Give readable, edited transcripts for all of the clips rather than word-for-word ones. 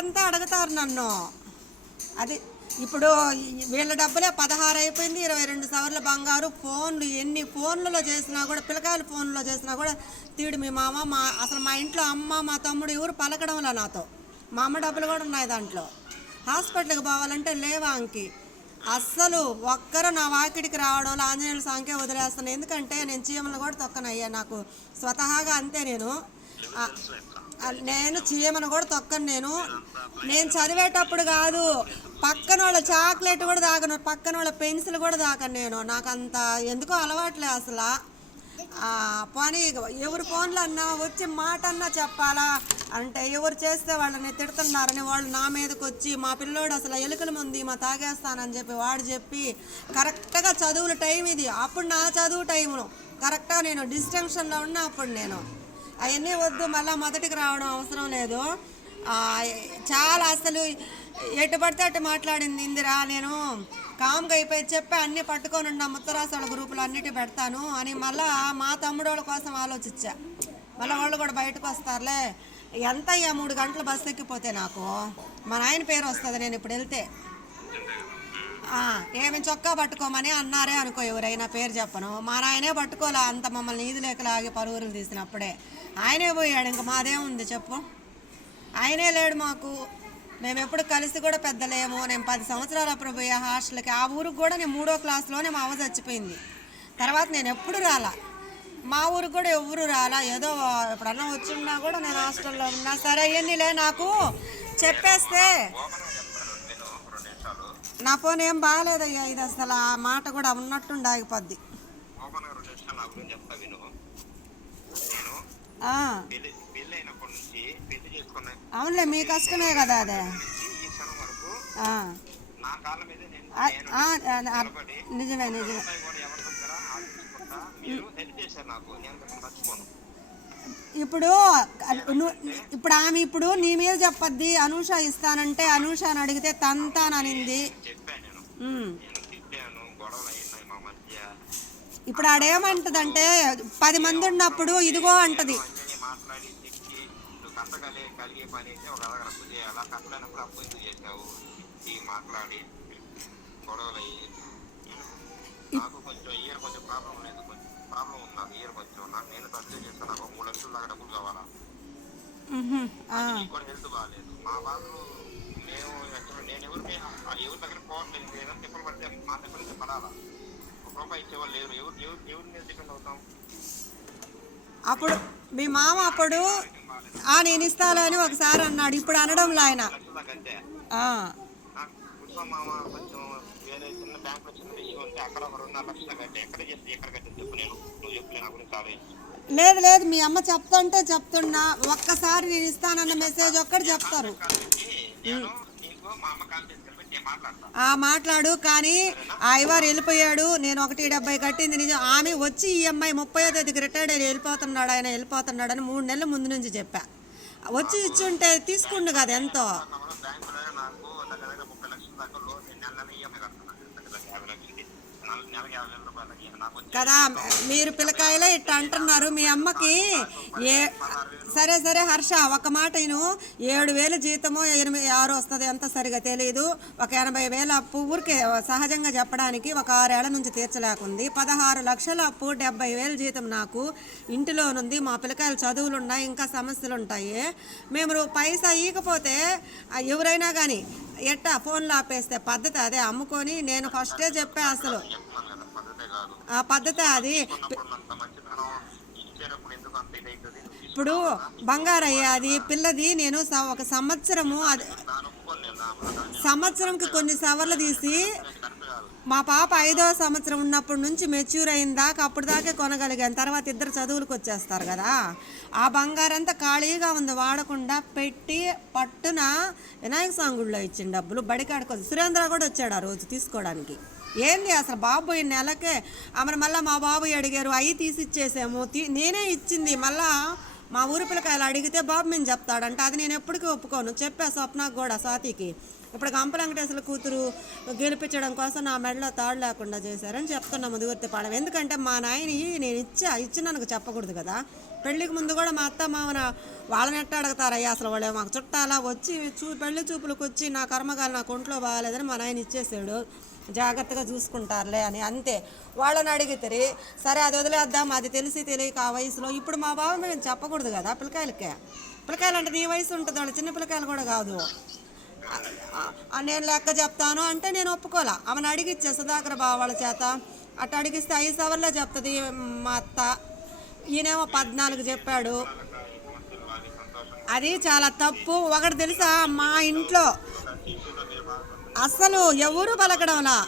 వాళ్ళంతా అడుగుతారు నన్ను. అది ఇప్పుడు వీళ్ళ డబ్బులే 16 అయిపోయింది, 22 సవర్ల బంగారు. ఫోన్లు ఎన్ని ఫోన్లలో చేసినా కూడా, పిల్లకాయల ఫోన్లో చేసినా కూడా తీడు మీ మామ అసలు మా ఇంట్లో అమ్మ మా తమ్ముడు ఎవరు పలకడంలో నాతో. మా అమ్మ డబ్బులు కూడా ఉన్నాయి దాంట్లో. హాస్పిటల్కి పోవాలంటే లేవాంకి అస్సలు ఒక్కరు నా వాకిడికి రావడంలో ఆంజనేయుల సాంకే వదిలేస్తాను. ఎందుకంటే నేను చీమలు కూడా తొక్కనయ్యా, నాకు స్వతహాగా అంతే. నేను చీమను కూడా తొక్కను. నేను చదివేటప్పుడు కాదు, పక్కన వాళ్ళ చాక్లెట్ కూడా తాగను, పక్కన వాళ్ళ పెన్సిల్ కూడా తాకను. నాకు అంత ఎందుకో అలవాట్లే అసలు. పని ఎవరి ఫోన్లో అన్నా వచ్చి మాట అన్నా చెప్పాలా అంటే, ఎవరు చేస్తే వాళ్ళని తిడుతున్నారని వాళ్ళు నా మీదకి వచ్చి, మా పిల్లోడు అసలు ఎలుకల ముందు మా తాగేస్తానని చెప్పి వాడు చెప్పి, కరెక్ట్గా చదువుల టైం ఇది. అప్పుడు నా చదువు టైమును కరెక్ట్గా నేను డిస్టింక్షన్లో ఉన్నా. అప్పుడు నేను అవన్నీ వద్దు, మళ్ళీ మొదటికి రావడం అవసరం లేదు. చాలా అసలు ఎటు పడితే అటు మాట్లాడింది ఇందిరా. నేను కామ్గా అయిపోయి చెప్పి అన్నీ పట్టుకొని ఉన్నా, ముత్తరాసాల గ్రూపులు అన్నిటి పెడతాను అని. మళ్ళీ మా తమ్ముడు వాళ్ళ కోసం ఆలోచించా. మళ్ళీ వాళ్ళు కూడా బయటకు వస్తారులే, ఎంత అయ్యా 3 గంటలు బస్సు ఎక్కిపోతే నాకు మా నాయన పేరు వస్తుంది నేను ఇప్పుడు వెళ్తే. ఏమి చొక్కా పట్టుకోమని అన్నారే అనుకో, ఎవరైనా పేరు చెప్పను. మా నాయనే పట్టుకోలే, అంత మమ్మల్ని ఈది లేకలాగి పరువులు తీసినప్పుడే ఆయనే పోయాడు. ఇంక మాదేముంది చెప్పు, ఆయనే లేడు మాకు. మేము ఎప్పుడు కలిసి కూడా పెద్దలేము. నేను 10 సంవత్సరాలు అప్పుడు పోయా హాస్టల్కి. ఆ ఊరికి కూడా నేను 3వ క్లాస్లోనే మా అవ్వ చచ్చిపోయింది. తర్వాత నేను ఎప్పుడు రాలా, మా ఊరికి కూడా ఎవరు రాలా. ఏదో ఎప్పుడన్నా వచ్చిన్నా కూడా నేను హాస్టల్లో ఉన్నా. సరే ఎన్నిలే, నాకు చెప్పేస్తే నా ఫోన్ ఏం బాగాలేదయ్యా, ఇది అసలు ఆ మాట కూడా ఉన్నట్టుండి ఆగిపోద్ది. అవునులే, మీ కష్టమే కదా అదే. నిజమే నిజమే. ఇప్పుడు ఆమె ఇప్పుడు నీ మీద చెప్పద్ది, అనూష ఇస్తానంటే అనూషని అడిగితే తంతాననింది. ఇప్పుడు ఆడేమంటదంటే 10 మంది ఉన్నప్పుడు ఇదిగో అంటది. అప్పుడు మీ మామ అప్పుడు నేను ఇస్తాను అని ఒకసారి అన్నాడు, ఇప్పుడు అనడంలో ఆయన. లేదు లేదు, మీ అమ్మ చెప్తుంటే చెప్తున్నా. ఒక్కసారి నేను ఇస్తానన్న మెసేజ్ ఒక్కటి చెప్తారు. మాట్లాడు. కానీ ఆ ఇవారు వెళ్ళిపోయాడు. నేను 1.70 కట్టింది నిజం. ఆమె వచ్చి ఈఎంఐ 30వ తేదీకి రిటైర్డ్ అయ్యి వెళ్ళిపోతున్నాడు, ఆయన వెళ్ళిపోతున్నాడు అని 3 నెలల ముందు నుంచి చెప్పా. వచ్చి ఇచ్చుంటే తీసుకుండు కదా ఎంతో కదా. మీరు పిల్లకాయలే ఇట్లా అంటున్నారు. మీ అమ్మకి సరే సరే హర్ష, ఒక మాట నేను 7,000 జీతమో 8,6 వస్తుంది, ఎంత సరిగా తెలియదు. ఒక 80,000 అప్పు ఊరికే సహజంగా చెప్పడానికి ఒక 6 ఏళ్ల నుంచి తీర్చలేకుంది. 16 లక్షల అప్పు, 70,000 జీతం నాకు ఇంటిలోనుంది. మా పిల్లకాయలు చదువులు ఉన్నాయి, ఇంకా సమస్యలు ఉంటాయి. మేము పైసా ఇవ్వకపోతే ఎవరైనా కానీ ఎట్టా ఫోన్లో ఆపేస్తే పద్ధతి అదే. అమ్ముకొని నేను ఫస్టే చెప్పా, అసలు ఆ పద్ధతి అది. ఇప్పుడు బంగారయ్య అది పిల్లది. నేను ఒక సంవత్సరంకి కొన్ని సవర్లు తీసి, మా పాప 5వ సంవత్సరం ఉన్నప్పటి నుంచి మెచ్యూర్ అయిన దాకా అప్పుడు దాకే కొనగలిగాను. తర్వాత ఇద్దరు చదువులకు వచ్చేస్తారు కదా. ఆ బంగారంతా ఖాళీగా ఉంది, వాడకుండా పెట్టి పట్టున వినాయక సాంగుడిలో ఇచ్చిన డబ్బులు బడికాడుకోవచ్చు. సురేంద్ర కూడా వచ్చాడు ఆ రోజు తీసుకోవడానికి. ఏంది అసలు బాబు ఈ నెలకే మళ్ళీ మా బాబు అడిగారు, అవి తీసి ఇచ్చేసాము. నేనే ఇచ్చింది. మళ్ళా మా ఊరి పిల్లకాయలు అడిగితే బాబు మేము చెప్తాడంట. అది నేను ఎప్పటికీ ఒప్పుకోను. చెప్పా స్వప్నకు కూడా, స్వాతికి. ఇప్పుడు గంప వెంకటేశ్వర కూతురు గెలిపించడం కోసం నా మెడలో తాడు లేకుండా చేశారని చెప్తున్నా ముదిగుర్తిపాళెం. ఎందుకంటే మా నాయని నేను ఇచ్చినానికి చెప్పకూడదు కదా. పెళ్ళికి ముందు కూడా మా అత్త మామన వాళ్ళని ఎట్ట అడుగుతారయ్యా, అసలు వాళ్ళు మాకు చుట్టాలా, వచ్చి పెళ్లి చూపులకు వచ్చి నా కర్మకాలు నాకు ఒంట్లో బాగాలేదని మా నాయన ఇచ్చేసాడు, జాగ్రత్తగా చూసుకుంటారులే అని. అంతే. వాళ్ళని అడిగితే సరే అది వదిలేద్దాం, అది తెలిసి తెలియక ఆ వయసులో. ఇప్పుడు మా బావ మేము చెప్పకూడదు కదా పిల్లకాయలకే. పిల్లకాయలు అంటే నీ వయసు ఉంటుంది, వాళ్ళు చిన్న పిల్లకాయలు కూడా కాదు. నేను లెక్క చెప్తాను అంటే నేను ఒప్పుకోలే. ఆమెను అడిగిచ్చే సుధాకర్ బావ వాళ్ళ చేత. అట్ట అడిగిస్తే 5 సవర్లో చెప్తుంది మా అత్త. ఈయనేమో 14 చెప్పాడు. అది చాలా తప్పు. ఒకటి తెలుసా, మా ఇంట్లో అస్సలు ఎవరు పలకడంలా.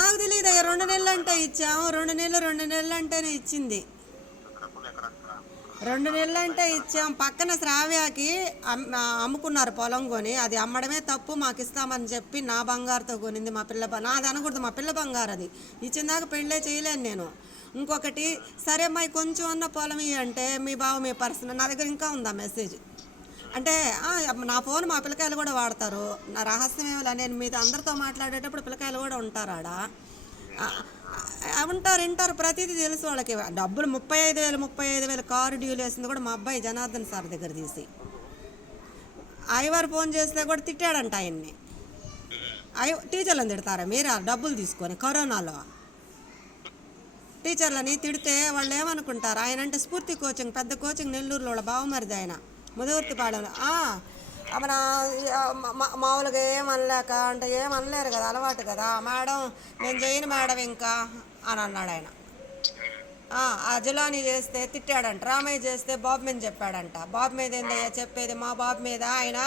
నాకు తెలియదు. 2 నెలలు అంటే ఇచ్చాము. 2 నెలలు అంటేనే ఇచ్చింది. 2 నెలలు అంటే ఇచ్చాం. పక్కన శ్రావ్యకి అమ్ముకున్నారు పొలం కొని. అది అమ్మడమే తప్పు, మాకు ఇస్తామని చెప్పి నా బంగారుతో కొనింది. మా పిల్ల నాది అనకూడదు, మా పిల్ల బంగారు. అది ఇచ్చిందాక పెళ్ళే చేయలేను నేను. ఇంకొకటి, సరే అమ్మాయి కొంచెం అన్న పొలం అంటే మీ బావ మీ పర్సనల్. నా దగ్గర ఇంకా ఉందా మెసేజ్. అంటే నా ఫోన్ మా పిల్లకాయలు కూడా వాడతారు. నా రహస్యం ఏమిలా, నేను మీతో అందరితో మాట్లాడేటప్పుడు పిల్లకాయలు కూడా ఉంటారు ఆడ. వింటారు, ప్రతిదీ తెలుసు వాళ్ళకి. డబ్బులు 35,000 కారు డ్యూలు వేసింది కూడా మా అబ్బాయి జనార్దన్ సార్ దగ్గర తీసి. ఐవారు ఫోన్ చేస్తే కూడా తిట్టాడంట ఆయన్ని. టీచర్లను తిడతారా మీరు డబ్బులు తీసుకొని? కరోనాలో టీచర్లని తిడితే వాళ్ళు ఏమనుకుంటారు? ఆయన అంటే స్ఫూర్తి కోచింగ్, పెద్ద కోచింగ్, నెల్లూరులో వాళ్ళ బావమరిది ఆయన, ముదవర్తిపాళెంలో. మన మామూలుగా ఏమనలేక అంటే ఏమనలేరు కదా, అలవాటు కదా. మేడం నేను చేయను మేడం ఇంకా అని అన్నాడు ఆయన. ఆ జిలానీ చేస్తే తిట్టాడంట. రామయ్య చేస్తే బాబు మీద చెప్పాడంట. బాబు మీద ఏందయ్యా చెప్పేది? మా బాబు మీద ఆయన